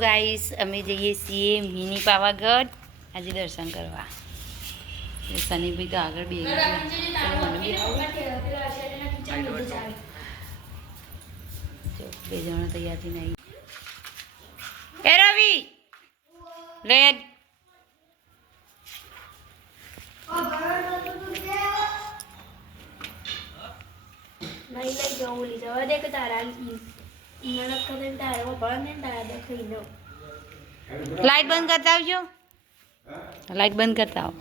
Guys અમે જઈએ છીએ મિની પાવાગઢ આજે દર્શન કરવા. સનીભાઈ તો આગળ બે બે જણા તૈયાર થઈને આવી. એ રવિ રેડ લાઈટ બંધ કરતા આવજો. લાઈટ બંધ કરતા આવો.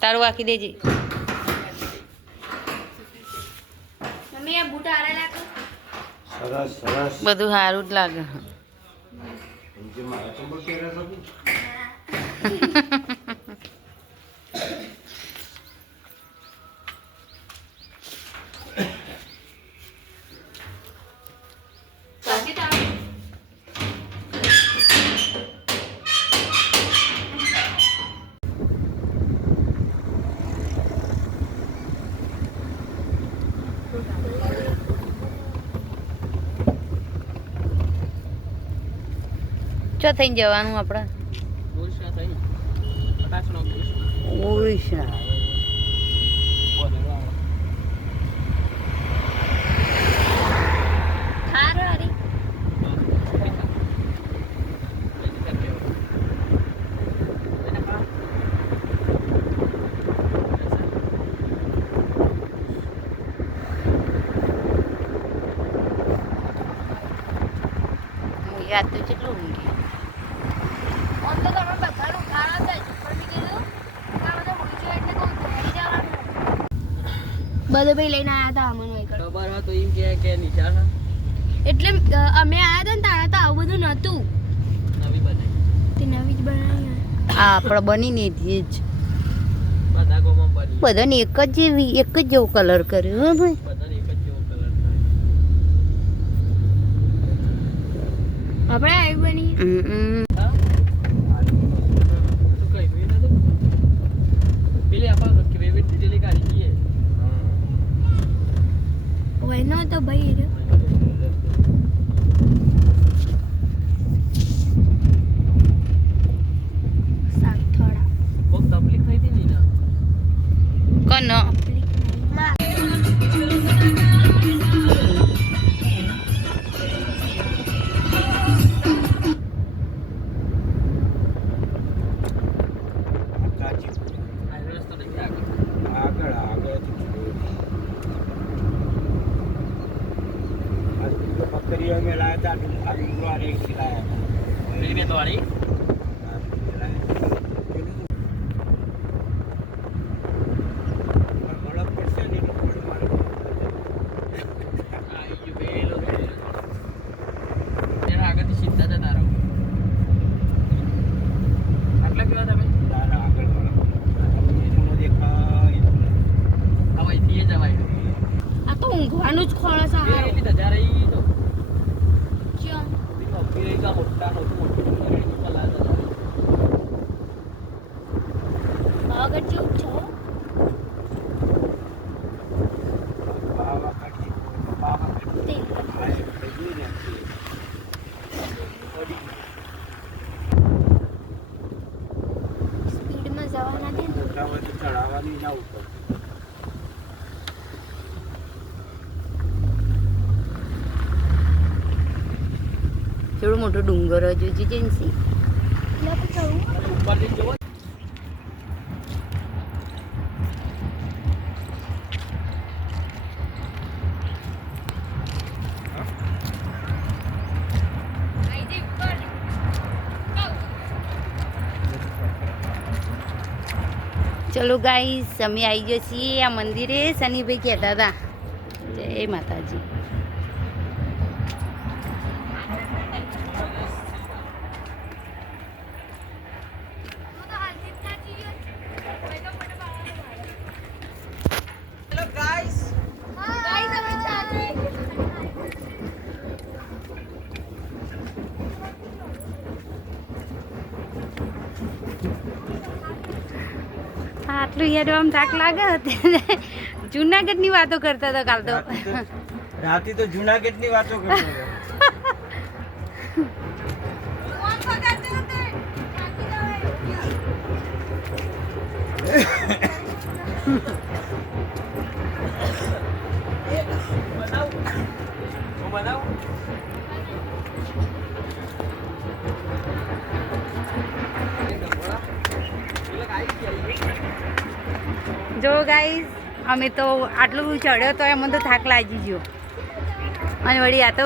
તારું વાંકી દેજે. બધું સારું જ લાગે. ચો થઈને જવાનું આપણે? ઓરિસ્સા. યાદ તો કેટલું ઊંઘી બધો ભાઈ લઈને આવ્યા હતા અમને ખબર હતો એમ કે નિશાળ એટલે અમે આવ્યા હતા ને તારા તો આવું બધું નહોતું. નવી બનાવી તે નવી જ બનાવી. આ આપણે બનીને જ બધા ગોમાં બની બધાને એક જ જેવો કલર કર્યો. હો ભાઈ બધાને એક જ જેવો કલર આપણે આવી બની થાય તો કઈ ભઈ નતું પેલી આપા ક્રેવિટ ડિટેલી કાઢી દીએ હોય નો તો ભાઈ રે સાક થોડા બહુ તકલીફ થઈ હતી ની ના કનો ઊંઘવાનું જ ખોળો છે આગળ જેવું છે સ્પીડમાં જવાના દે ચડાવવાની ના ઉપર કેવડો મોટો ડુંગર હજુ જીજેન્સી. ઉપરથી જોવો ચલો ગાઈસ અમે આવી ગયા છીએ આ મંદિરે. સનીભાઈ કહેતા હતા. જય માતાજી. આટલું યાર આમ થાક લાગે અત્યારે જુનાગઢની વાતો કરતા હતા કાલ તો. રાતે તો જુનાગઢની વાતો કરતો હતો. જો ગાઈઝ અમે તો આટલું ચડ્યો તો એમ તો થાક લાગી ગયો અને વળી આ તો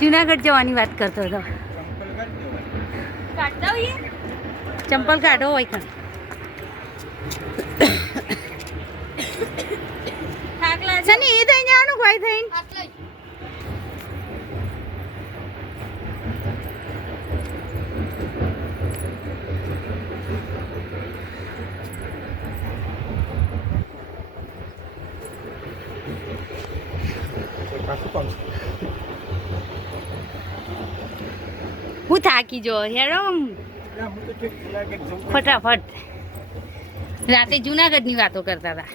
જુનાગઢ જવાની વાત કરતો હતો. ચંપલ કાઢો હોય કણ. સની એ થઈ જવાનું ભાઈ થઈને. હું થાકી જો હેરો ફટાફટ. રાતે જુનાગઢની વાતો કરતા હતા.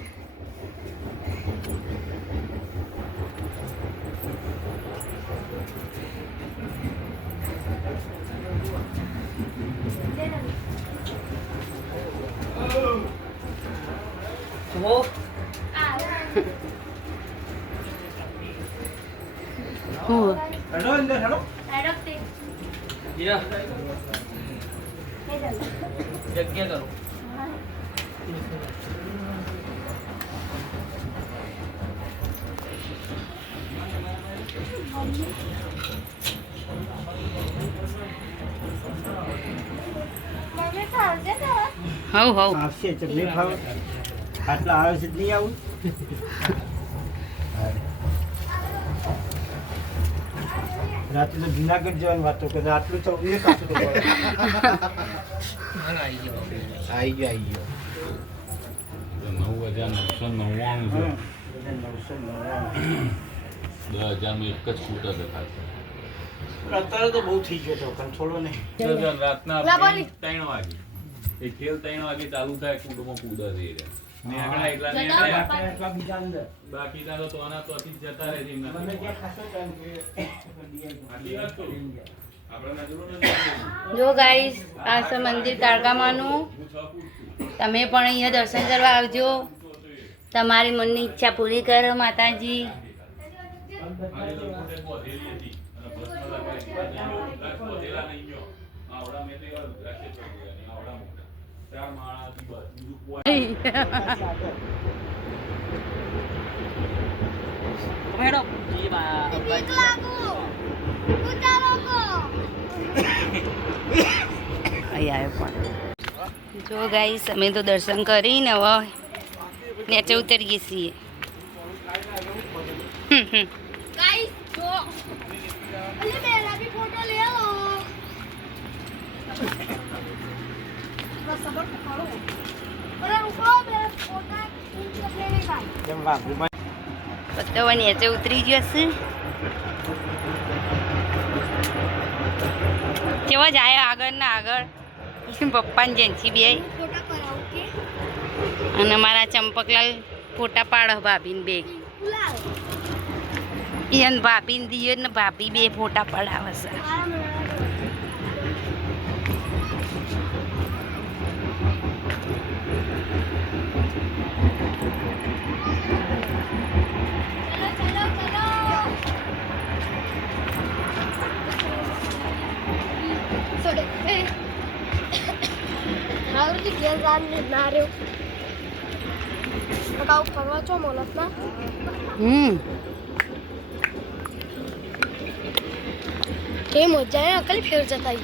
જગ્યા કરો. હવ આવશે ચટણી ખાવ. આટલા આવે છે નહીં આવું. રાતે તો જુનાગઢ જવાની વાતો કરે. આટલું તો એક આટલું તો આવી ગયો 9,999 છે. 999. 10,000 એક જ સ્કૂટર દેખાશે. અત્યારે તો બહુ થઈ ગયો તો કંટ્રોલો નહીં. રાતના લા બોલી. 3 વાગે એ ખેલ 3 વાગે ચાલુ થાય. કુંડમાં કૂદા જઈ રહ્યા એટલા એટલા બીજા અંદર બાકી તારો તો આના તો અતિ જતા રહે છે એમના. મને ક્યાં ખાસો ટાઈમ જોઈએ. આટલી વાત કરું આપણે નજરો નથી. જો ગાઈસ આ છે મંદિર તારગામાનું. તમે પણ અહીંયા દર્શન કરવા આવજો. તમારી મનની ઈચ્છા પૂરી કરો માતાજી. જો ગાઈસ અમે તો દર્શન કરીને હવે નીચે ઉતરીએ છીએ. ગાઈસ જો અલે મેરા ભી ફોટો ले लो બસ સબર પકડો અરે ઉભો મેરા ફોટા ખીંચ લેને ભાઈ કેમ વાગું પત્તવા નીચે ઉતરી ગયો છે. કેવો જાય આગળ ને આગળ. પપ્પા ને જેન્સી બે ફોટા કરાવું કે અને મારા ચંપકલાલ ફોટા પાડો ભાભીને બે. ઉલાવ ઈયન ભાભીને દિયો ને ભાભી બે ફોટા પડાવે છે. સોડે એ આવડી ગેલ જાન ને ના રહ્યો પકાવ ફરવા છો મોલતમાં એ મજા અકલી ફેર જતા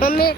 મમ્મી